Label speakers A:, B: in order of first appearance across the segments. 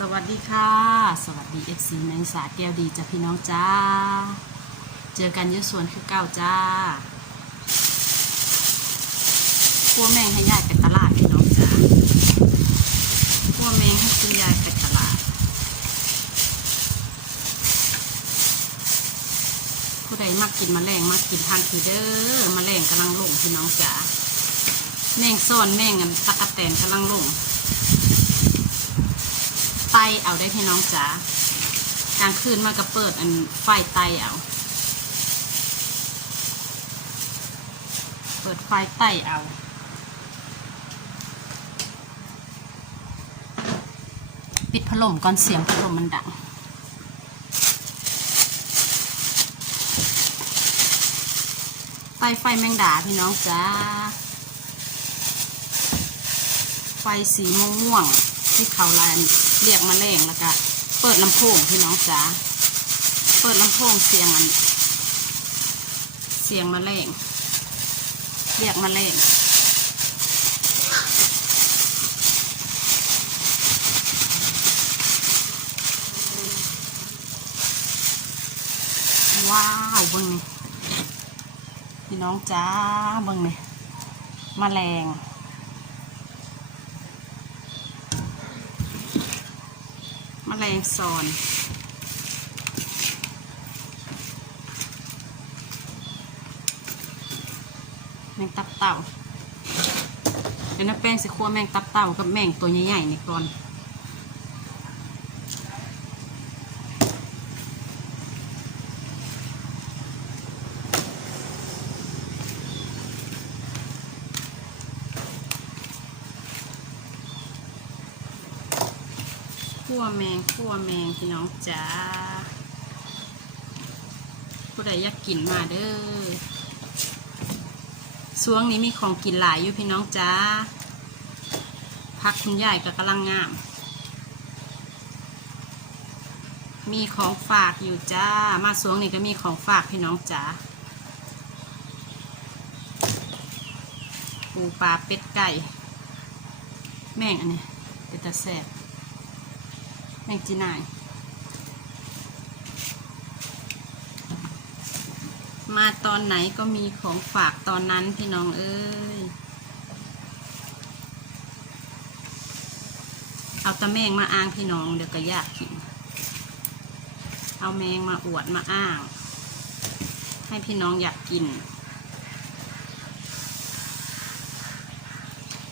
A: สวัสดีค่ะ สวัสดีเอฟซีในสาแก้วดีจ้ะพี่น้องจ้า เจอกันยุสวนคือเก้าจ้าพวแมงให้ยายไปตลาดพี่น้องจ้าพวแมงให้คุณยายไปตลาด ผู้ใดมักกินแมลงมักกินทานคือเด้อแมลงกำลังลงพี่น้องจ๋าแมงซ่อนแมงกันตะกะแตนกำลังลง ไตเอาได้พี่น้องจ๋ากลางคืนมาก็เปิดอันไฟไตเอา เปิดไฟไตเอาปิดพัดลมก่อนเสียงพัดลมมันดัง ไฟไฟแมงดาพี่น้องจ้า ไฟสีม่วงที่เขาลาย เรียกมาแรงแล้วก็เปิดลำโพงพี่น้องจ้าเปิดลำโพงเสียงอัน เสียงมาแรงเรียกมาแรงว้าวเบิ่งนี่พี่น้องจ้าเบิ่งนี่มแมลงมแม ลงซอนแมงตับเต่าเดี๋ยวน้าแป้งสิคั่วแมงตับเต่ากับแมงตัวใหญ่ๆนี่ก่อน ขั่วแมงขั่วแมงพี่น้องจ้าผู้ใดอยากกินมาเด้อช่วงนี้มีของกินหลายอยู่พี่น้องจ้าพักคุณยายก็กำลังงาม มีของฝากอยู่จ้า มาสวงนี้ก็มีของฝากพี่น้องจ้าปูปลาเป็ดไก่ แม่งอันนี้เป็นตาแซ่บ แมงจีนายมาตอนไหนก็มีของฝากตอนนั้นพี่น้องเอ้ย เอาตะแมงมาอ้างพี่น้องเดี๋ยวก็ยากกิน เอาแมงมาอวดมาอ้าง ให้พี่น้องอยากกิน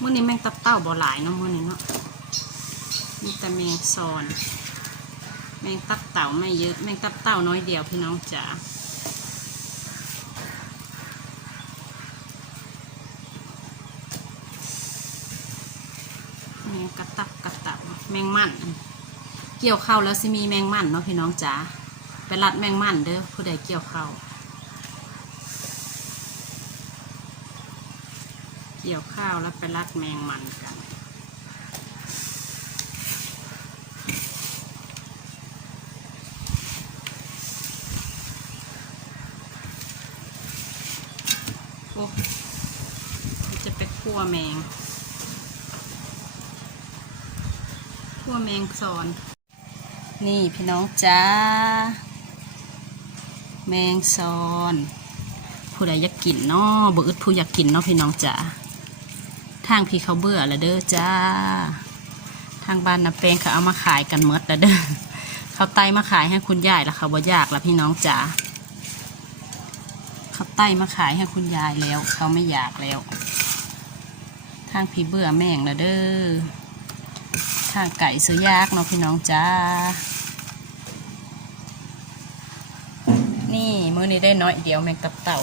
A: มื่อนี้แมงตับเต้าบ่หลายเนาะมื่อนี้เนาะ มีแต่แมงซอน แมงตับเต่าไม่เยอะ แมงตับเต่าน้อยเดียวพี่น้องจ๋าแมงกระตับกระต่าแมงมันเกี่ยวเข้าวแล้วสิมีแมงมันเนาะพี่น้องจ๋าไปรัดแมงมันเด้อผู้ใดเกี่ยวเข้าวเกี่ยวข้าวแล้วไปรัดแมงมันกัน โอ้จะไปคั่ว แมงคั่วแมงซอน นี่พี่น้องจ้า แมงซอน ผู้ใดอยากกินเนาะบ่อึดผู้อยากกินเนาะพี่น้องจ้าทางพี่เขาเบื่อล้วเด้อจ้า ทางบ้านนาแปงเขาเอามาขายกันหมดล้วเด้อเขาไต่มาขายให้คุณยายล้วเขาบ่อยากล้วพี่น้องจ๋าเขาไต่มาขายให้คุณยายแล้ว เขาไม่อยากแล้ว ทางพี่เบื่อแม่งแล้วเด้อ ทางไก่ซื้อยากเนาะพี่น้องจ้า นี่มื้อนี้ได้น้อยเดียวแมงตับเต่า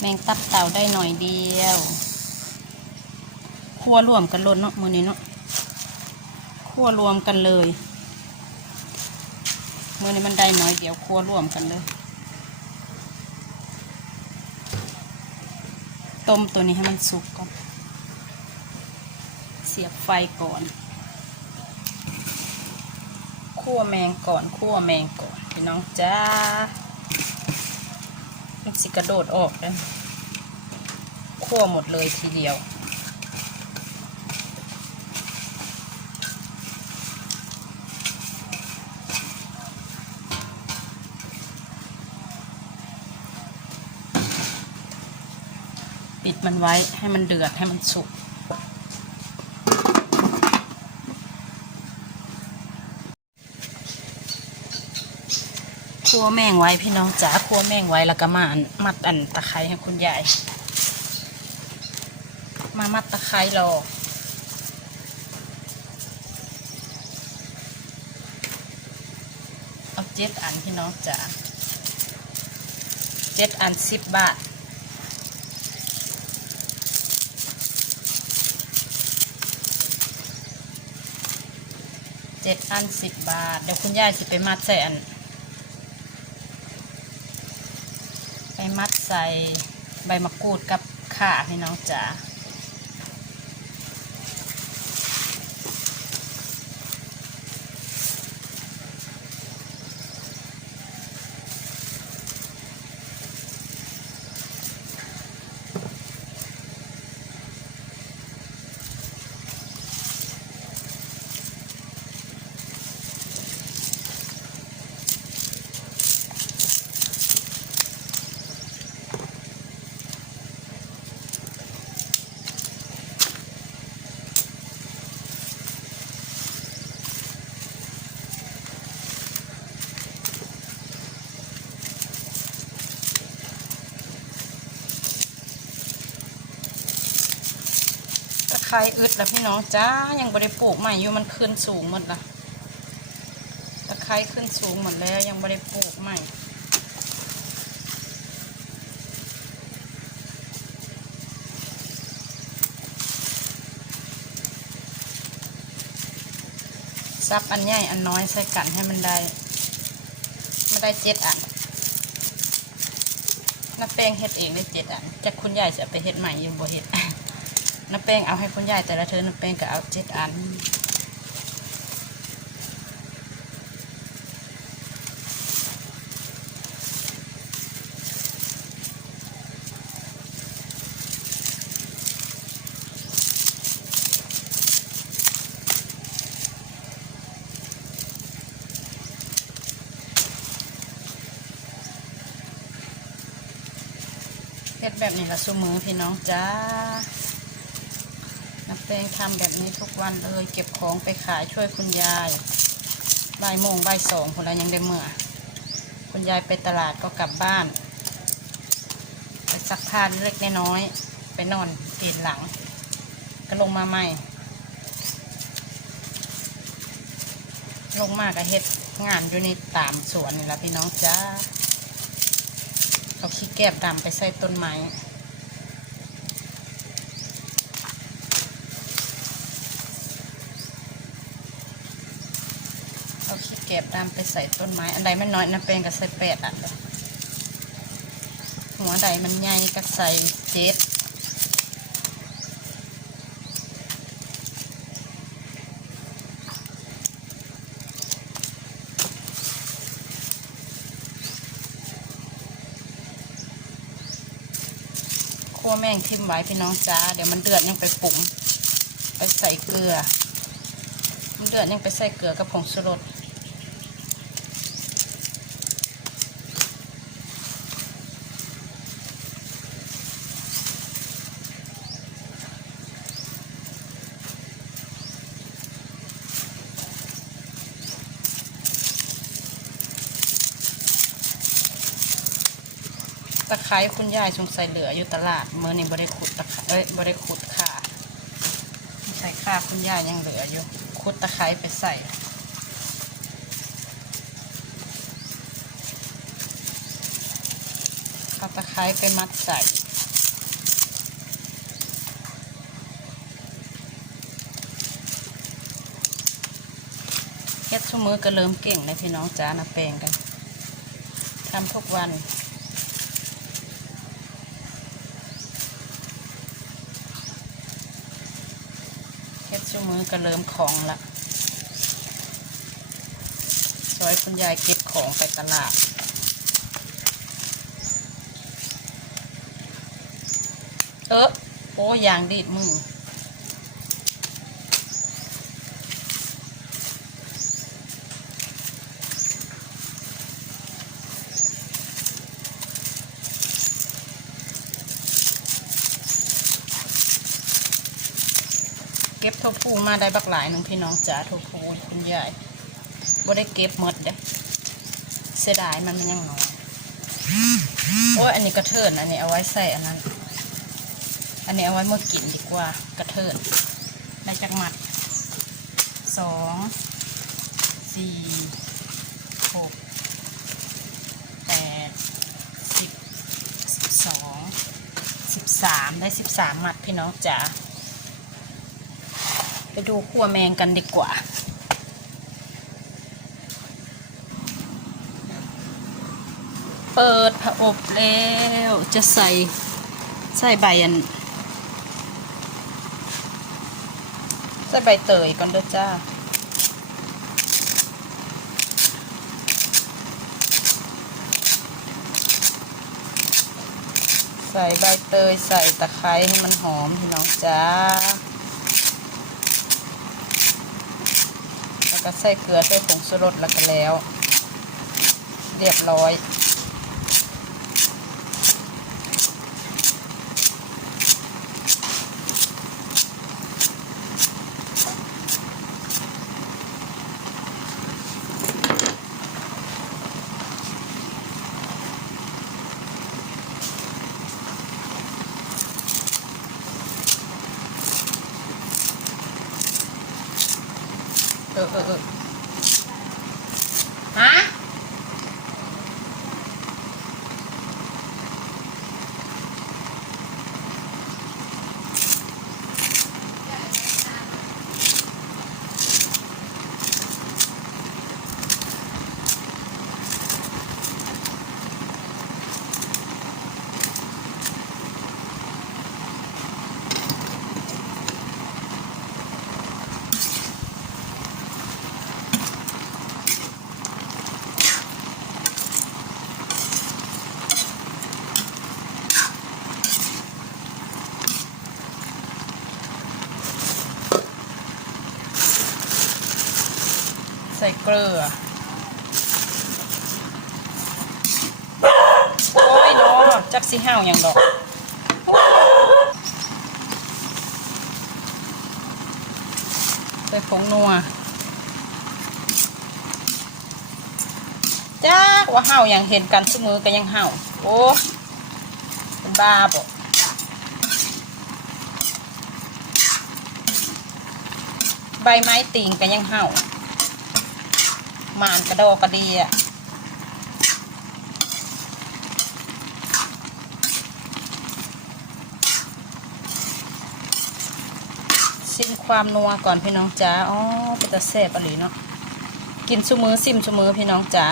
A: แมงตับเต่าได้หน่อยเดียวคั่วรวมกันล้นเนาะมื้อนี้เนาะคั่วรวมกันเลยมื้อนี้มันได้น้อยเดียวคั่วรวมกันเลย ต้มตัวนี้ให้มันสุกก่อน เสียบไฟก่อนคั่วแมงก่อนคั่วแมงก่อนพี่น้องจ้ามันสิกระโดดออกนะคั่วหมดเลยทีเดียว มันไว้ให้มันเดือดให้มันสุก คั่วแม่งไว้พี่น้องจ๋าคั่วแม่งไว้แล้วก็มาอันมัดอันตะไคร้ให้คุณยาย มามัดตะไคร้รอเอาเจ็ดอันพี่น้องจ๋าเจ็ดอันสิบบาท เจ็ดอันสิบบาท เดี๋ยวคุณยายจะไปมัดใส่อัน ไปมัดใส่ใบมะกรูดกับข่าพี่น้องจ๋า ร้อึดแล้วพี่น้องจ้ายังบริปลูกใหม่อยู่มันขึ้นสูงหมดละตะไคร้ขึ้นสูงหมดแล้วยังบริปลูกใหม่ซับอันใหญ่อันน้อยใส่กันให้มันได้ไม่ได้เจ็ดอันน้าแป้งเฮ็ดเองได้เจ็ดอันจากคุณยายจะไปเฮ็ดใหม่อยังบ่เฮ็ด น้ำแป้งเอาให้คุณยายแต่ละเธอน้ำแป้งก็เอาเจ็ดอันเฮ็ดแบบนี้ละสมือพี่น้องจ้า แป้งทำแบบนี้ทุกวันเลยเก็บของไปขายช่วยคุณยายบ่ายโมงบ่ายสองคนละยังได้เมื่อ คุณยายไปตลาดก็กลับบ้าน ไปซักผ้าเล็กน้อยไปนอนตีนหลัง ก็ลงมาใหม่ ลงมาก็เฮ็ดงานอยู่ในตามสวนนี่ละพี่น้องจ้าเอาขี้แกบดำไปใส่ต้นไม้ เอาขี้แกบดำไปใส่ต้นไม้ อันใดมันน้อยนะเป็นก็ใส่แปดอันเลยหัวใดมันใหญ่ก็ใส่เจ็ดคั่วแม่งทิมไว้พี่น้องจ้า เดี๋ยวมันเดือดยังไปปรุงไปใส่เกลือ มันเดือดยังไปใส่เกลือกับผงชูรส ร้คุณยายสงสัยเหลืออยู่ตลาดเมื่อนี้บริขุดตะไคร้เอ้ยบริขุดข่าใส่ข่าคุณยายยังเหลืออยู่ขุดตะไคร้ไปใส่เอาตะไคร้ไปมัดใส่เฮ็ดชั่วมือก็เริ่มเก่งนะพี่น้องจ้านะแปลงกันทำทุกวัน เฮ็ด ชั่วมือก็เริ่มของละซอยคุณยายเก็บของไปตลาดเออโอ้ยางดีดมือ ก็บโทฟูมาได้บักหลายหนึ่งพี่น้องจ๋าโทฟูคุณยายบ่ได้เก็บหมดเด้เสียดายมันมันยังน้อยโอ้ยอันนี้กระเทินอันนี้เอาไว้ใส่อันนั้น อันนี้เอาไว้หมดกินดีกว่ากระเทินได้จักหมัดสองสี่หกแปดสิบสิบสองสิบสามได้สิบสามหมัดพี่น้องจ๋า ไปดูขัวแมงกันดีกว่า เปิดผอบแล้วจะใส่ใส่ใบอัน ใส่ใบเตยก่อนเด้อจ้าใส่ใบเตยใส่ตะไคร้ให้มันหอมพี่น้องจ้า แล้ว ก็ใส่เกลือใส่ผงชูรสแล้วก็แล้ว เรียบร้อย เออเออเออฮะ ใส่เกลือ โอ้ยเนาะ จักสิห้าวอย่างดอกใส่ผงนัวจ้ากว่าห้าวอย่างเห็นกันทุกมือก็ยังห้าวโอ้เป็นบ้าบ่ใบไม้ติงก็ยังห้าวมานกระโดกระดียชิม ความนัวก่อนพี่น้องจ๋าอ๋อเป็นตะแซ่บอหลีเนาะกินซุมือซิมซุมือพี่น้องจ๋า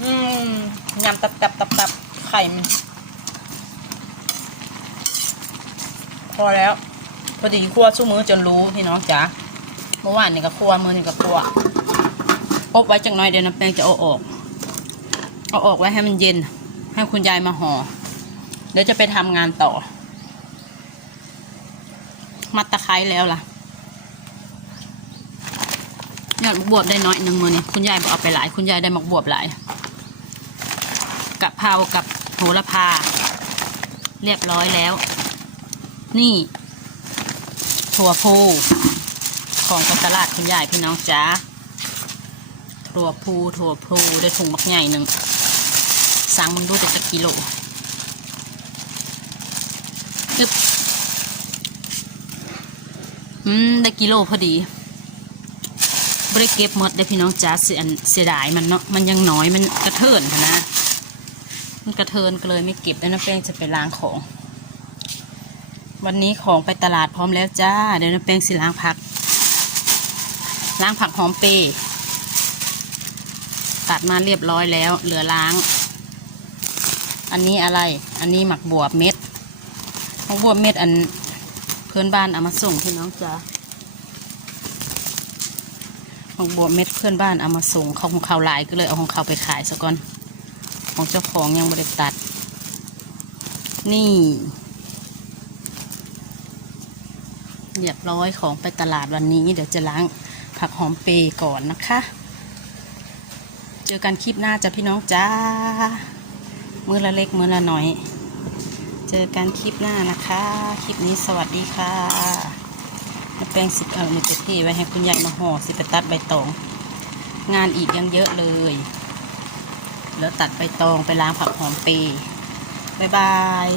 A: อืมยำตับตับตับตับไข่มันพอแล้วพอดีคั่วซุมือจนรู้พี่น้องจ๋าเมื่อวานนี่ก็คั่วมือนี่ก็คั่วอบไว้จังน้อยเดี๋ยวน้ำแป้งจะเอาออกเอาออกไว้ให้มันเย็น ให้คุณยายมาห่อเดี๋ยวจะไปทำงานต่อ มัดตะไคร้แล้วล่ะยอดหมกบวบได้น้อยหนึ่งมือนี่คุณยายบอกเอาไปหลาย คุณยายได้หมกบวบหลายกะเพรากับโหระพา เรียบร้อยแล้ว นี่ ถั่วพูของตลาดคุณยายพี่น้องจ้าถั่วพูถั่วพูได้ถุงบักใหญ่หนึ่งสั่งมึงดูแต่สักกิโลอึบ อืมได้กิโลพอดีบริเก็บหมดได้พี่น้องจ้าเสียเสียดายมันเนาะมันยังน้อยมันกระเทินนะมันกระเทินก็เลยไม่เก็บแล้วนะแป้งจะไปล้างของ วันนี้ของไปตลาดพร้อมแล้วจ้าเดี๋ยวนะแป้งสิล้างผัก ล้างผักหอมเปย์ตัดมาเรียบร้อยแล้ว เหลือล้าง อันนี้อะไร อันนี้หมักบวบเม็ดหมักบวบเม็ดอัน พื่อนบ้านเอามาส่งพี่น้องจ้าของบัวเม็ดเพื่อนบ้านเอามาส่งขาของเขาหลายก็เลยเอาของเขาไปขายซะก่อน ของเจ้าของยังไม่ได้ตัด นี่เรียบร้อยของไปตลาดวันนี้ เดี๋ยวจะล้างผักหอมเปย์ก่อนนะคะ เจอกันคลิปหน้าจ้ะพี่น้องจ้า มือละเล็กมือละน้อย เจอกันคลิปหน้านะคะ คลิปนี้สวัสดีค่ะมาแปลงสิบเอาหนึ่งเที่ไว้ให้คุณยายมาห่อสิไปตัดใบตอง งานอีกยังเยอะเลย แล้วตัดใบตองไปล้างผักหอมเปรย์บ๊ายบาย